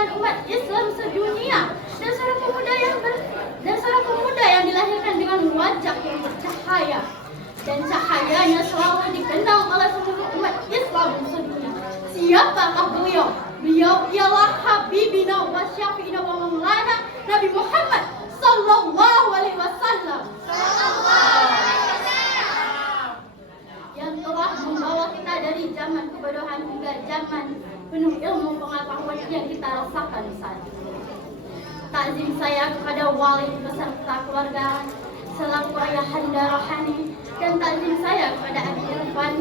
pimpinan umat Islam sedunia, dan seorang pemuda yang dilahirkan dengan wajah yang bercahaya, dan cahayanya selalu dikenal oleh seluruh umat Islam sedunia. Siapakah beliau? Beliau ialah Habibina wa Syafi'ina wa Maulana Nabi Muhammad sallallahu alaihi wasallam, yang telah membawa kita dari zaman kebodohan hingga zaman penuh ilmu pengetahuan yang kita rasakan saat ini. Takzim saya kepada wali beserta keluarga selaku ayahanda rohani, dan takzim saya kepada Abi Irfan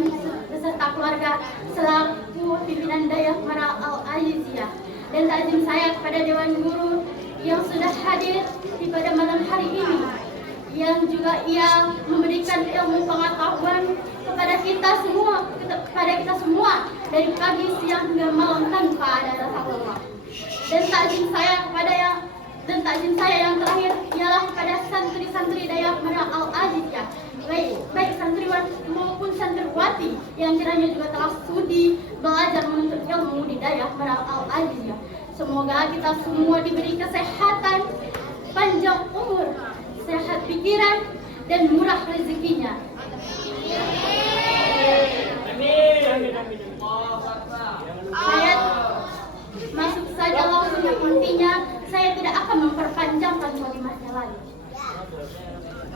beserta keluarga selaku pimpinan Dayah Mara Al-Aiziyah, dan takzim saya kepada Dewan Guru yang sudah hadir pada malam hari ini, yang juga ia memberikan ilmu pengetahuan kepada kita semua dari pagi, siang hingga malam tanpa ada rasa lelah. Dan takzim saya yang terakhir ialah kepada santri-santri Dayah Mara Al-Aiziyah, baik santriwan maupun santriwati yang kiranya juga telah sudi belajar menuntut ilmu di Dayah Mara Al-Aiziyah. Semoga kita semua diberi kesehatan, panjang umur, sehat pikiran, dan murah rezekinya. Saya masuk saja langsung ke intinya. Saya tidak akan memperpanjangkan kalimatnya lagi.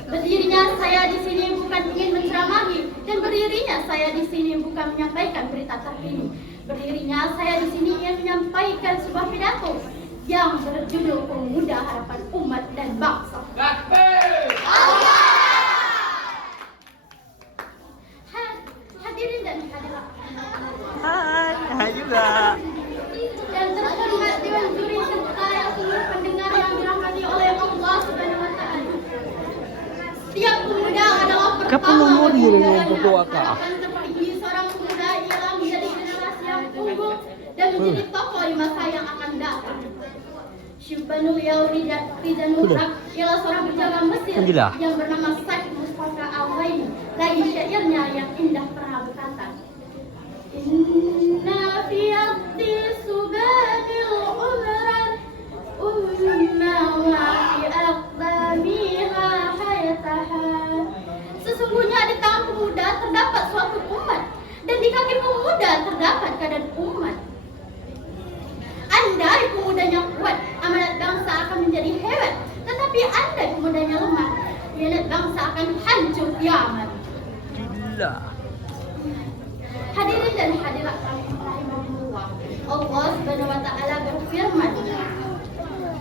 Berdirinya saya di sini bukan ingin menceramahi, dan berdirinya saya di sini bukan menyampaikan berita terkini. Berdirinya saya di sini ingin menyampaikan sebuah pidato yang berjudul Pemuda Harapan Umat dan Bangsa. Hadirin dan hadirat. Hai juga. Dan terhormat Dewan Juri serta seluruh pendengar yang dirahmati oleh Allah Subhanahu wa Ta'ala. Setiap pemuda adalah pertama harapan tertinggi seorang pemuda ialah menjadi generasi yang unggul dan menjadi tokoh di masa yang akan datang. Syubhanul Rizan Muhrak ialah seorang penjaga Mesir yang bernama Said Mustafa Al-Zaini. Lagi syairnya yang indah pernah berkata, Inna fi abdi subadil umran umma wa fi aqdamiha hayataha. Sesungguhnya di tangan pemuda terdapat suatu umat, dan di kaki pemuda terdapat keadaan umat. Andai pemudanya kuat, amanat bangsa akan menjadi hebat. Tetapi andai pemudanya lemah, amanat bangsa akan hancur kiamat. Hadirin dan hadirat rahimahullah, Allah Subhanahu wa Ta'ala berfirman,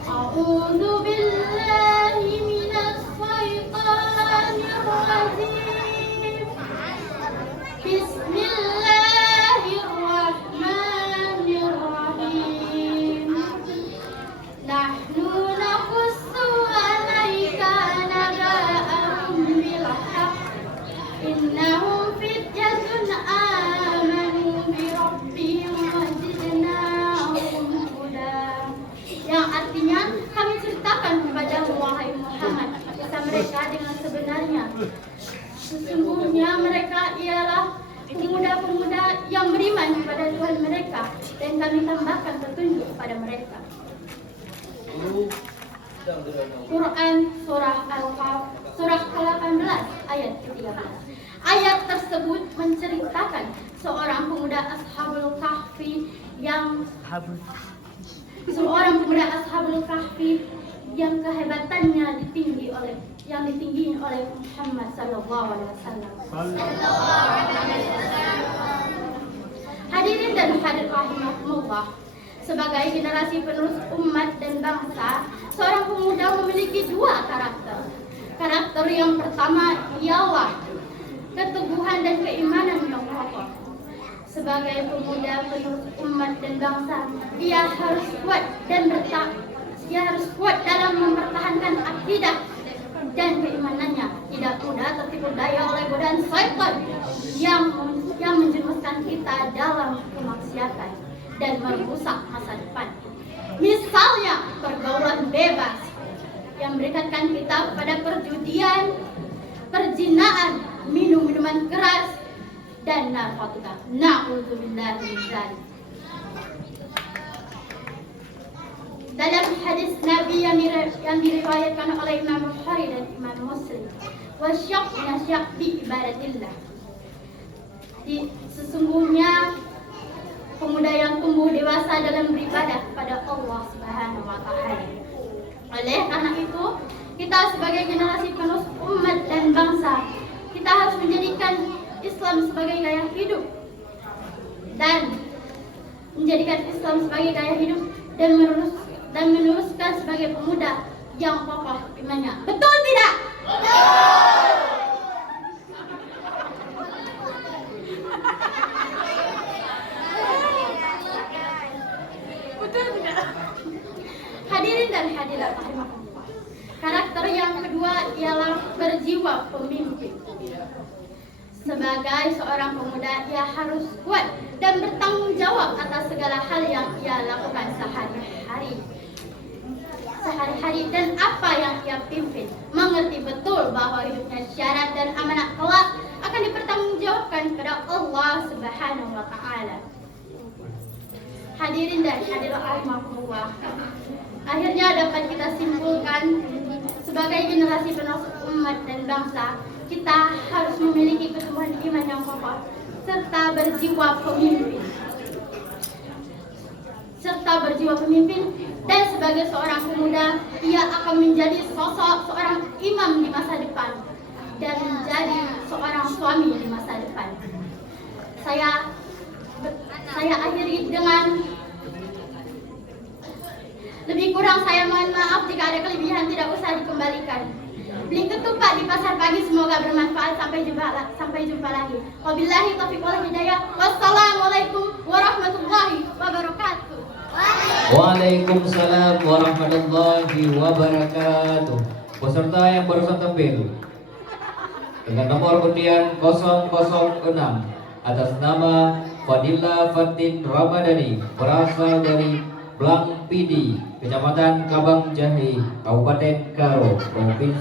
A'udzu billahi minas syaitanir rajim. Bismillahirrahmanirrahim. Nahnu naqussu 'alaika naba'ahum bil haqq. Innahum fityatun amanu bi rabbihim wazidnahum huda. Yang artinya, kami ceritakan kepadamu wahai Muhammad kisah mereka dengan sebenarnya. Sesungguhnya mereka ialah pemuda-pemuda yang beriman kepada Tuhan mereka, dan kami tambahkan petunjuk kepada mereka. Quran Surah Al-Kahf Surah ke-18 ayat ke-13. Ayat tersebut menceritakan seorang pemuda Ashabul Kahfi yang kehebatannya ditinggiin oleh Muhammad sallallahu alaihi wasallam. Hadirin dan hadirat rahimahullah, sebagai generasi penerus umat dan bangsa, seorang pemuda memiliki dua karakter. Karakter yang pertama ialah keteguhan dan keimanan yang kokoh. Sebagai pemuda penerus umat dan bangsa, dia harus kuat dalam mempertahankan akidah dan keimanannya, tidak mudah tertipu daya oleh godaan syaitan yang menjerumuskan kita dalam kemaksiatan dan merusak masa depan. Misalnya pergaulan bebas yang berikatkan kita pada perjudian, perzinaan, minuman keras, dan narkotika. Na'udzubillah min dzalik. dalam hadis Nabi yang diriwayatkan oleh Imam Bukhari dan Imam Muslim. Wasyak minasyak bi ibadatillah. Sesungguhnya pemuda yang tumbuh dewasa dalam beribadah kepada Allah Subhanahu wa taala. Oleh karena itu, kita sebagai generasi penerus umat dan bangsa, kita harus menjadikan Islam sebagai gaya hidup dan meneruskan sebagai pemuda yang kokoh imannya. Betul tidak? Betul tidak? Hadirin dan hadirat rahimakumullah. Karakter yang kedua ialah berjiwa pemimpin. Sebagai seorang pemuda, ia harus kuat dan bertanggung jawab atas segala hal yang ia lakukan sehari-hari dan apa yang ia pimpin. Mengerti betul bahwa hidupnya syarat dan amanat kelak akan dipertanggungjawabkan kepada Allah Subhanahu wa taala. Hadirin dan hadirat rahimakumullah. Akhirnya dapat kita simpulkan, sebagai generasi penerus umat dan bangsa, kita harus memiliki keteguhan iman yang kokoh serta berjiwa pemimpin. Dan sebagai seorang pemuda, ia akan menjadi sosok seorang imam di masa depan dan menjadi seorang suami di masa depan. Saya akhiri dengan lebih kurang saya mohon maaf jika ada kelebihan, tidak usah dikembalikan. Beli ketupat di pasar pagi, semoga bermanfaat. Sampai jumpa lagi. Wabillahi taufiq wal hidayah. Wassalamualaikum warahmatullahi wabarakatuh. Waalaikumsalam warahmatullahi wabarakatuh. Peserta yang barusan tampil dengan nomor undian 006 atas nama Fadila Fatin Ramadhani, berasal dari Blang Pidi, Kecamatan Kabang Jahe, Kabupaten Karo, Provinsi